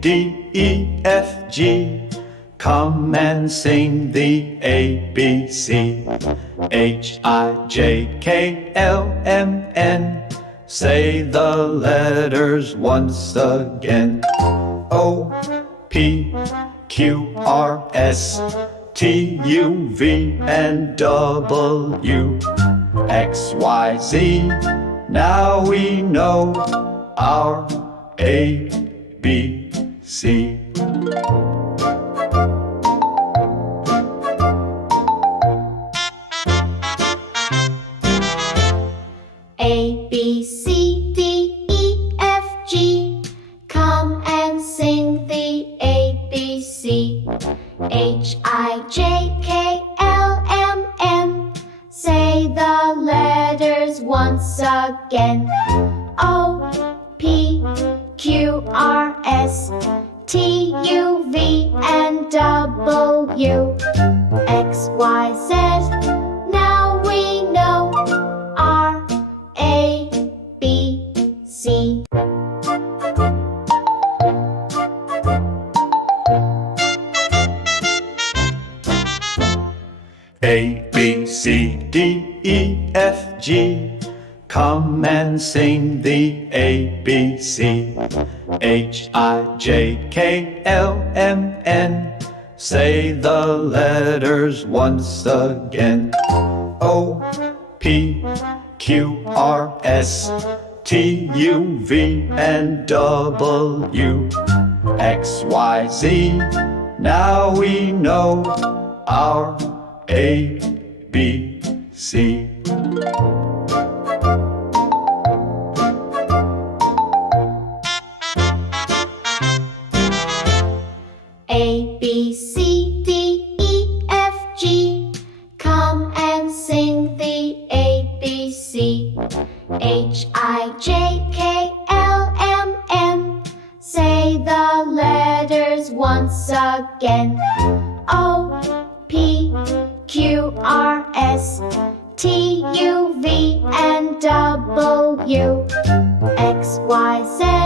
D, E, F, G. Come and sing the ABC. H, I, J, K, L, M, N. Say the letters once again. O, P, Q, R, S, T, U, V, and W. X, Y, Z. Now we know our ABC. A, B, C, D, E, F, G. Come and sing the ABC. H, I, J, K, L, M, N. Say the letters once again. O, P, Q, R, S, T, U, V, and W. X, Y, Z. Now we know our ABC. A, B, C, D, E, F, G. Come and sing the ABC. H, I, J, K, L, M, N. Say the letters once again. O, P, Q, R, S, T, U, V, and W. X, Y, Z. Now we know our ABC. A, B, C, D, E, F, G. Come and sing the ABC. H, I, J, K, L, M, N. Say the letters once again. O, P, Q, R, S, T, U, V, and W. X, Y, Z.